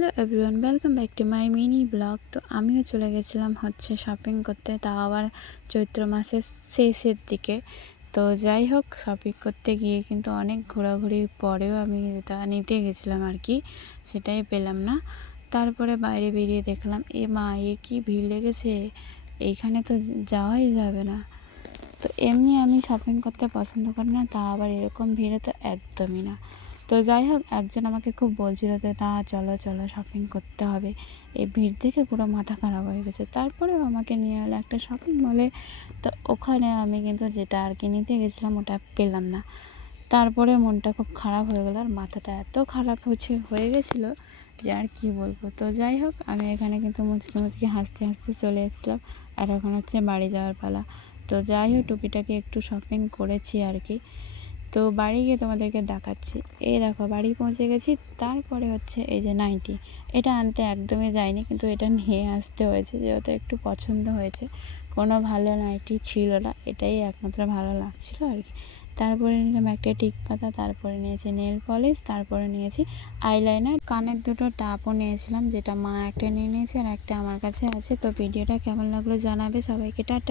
Hello everyone, welcome back to my mini blog. তো আমিও চলে গেছিলাম শপিং করতে, তাও আবার চৈত্র মাসের শেষের দিকে। তো যাই হোক, শপিং করতে গিয়ে কিন্তু অনেক ঘোরাঘুরির পরেও আমি যেটা নিতে গেছিলাম আর কি, সেটাই পেলাম না। তারপরে বাইরে বেরিয়ে দেখলাম, এ মা, এ কি ভিড় লেগেছে, এইখানে তো যাওয়াই যাবে না। তো এমনি আমি শপিং করতে পছন্দ করি না, তা আবার এরকম ভিড়ে তো একদমই না। তো যাই হোক, একজন আমাকে খুব বলছিল যে না, চলো চলো শপিং করতে হবে। এই ভিড় দেখে পুরো মাথা খারাপ হয়ে গেছে। তারপরেও আমাকে নিয়ে এলো একটা শপিং মলে। তো ওখানে আমি কিন্তু যেটা আর কি নিতে গেছিলাম ওটা পেলাম না। তারপরে মনটা খুব খারাপ হয়ে গেলো, আর মাথাটা এত খারাপ হয়ে গেছিলো যে আর কি বলবো। তো যাই হোক, আমি এখানে কিন্তু মুচকি মুচকি হাসতে হাসতে চলে এসেছিলাম। আর এখন বাড়ি যাওয়ার পালা। তো যাই হোক, টুকিটাকি একটু শপিং করেছি আর কি। তো বাড়ি গিয়ে তোমাদেরকে দেখাচ্ছি। এই দেখো, বাড়ি পৌঁছে গেছি। তারপরে এই যে নাইটি, এটা আনতে একদমই যায়নি, কিন্তু এটা নিয়ে আসতে হয়েছে যেহেতু একটু পছন্দ হয়েছে। কোনো ভালো নাইটি ছিল না, এটাই একমাত্র ভালো লাগছিলো আর কি। তারপরে নিলাম একটা টিক পাতা, তারপরে নিয়েছি নেল পলিশ, তারপরে নিয়েছি আইলাইনার, কানের দুটো টাপও নিয়েছিলাম, যেটা মা একটা নিয়ে নিয়েছে আর একটা আমার কাছে আছে। তো ভিডিওটা কেমন লাগলো জানাবে সবাইকে। টাটা।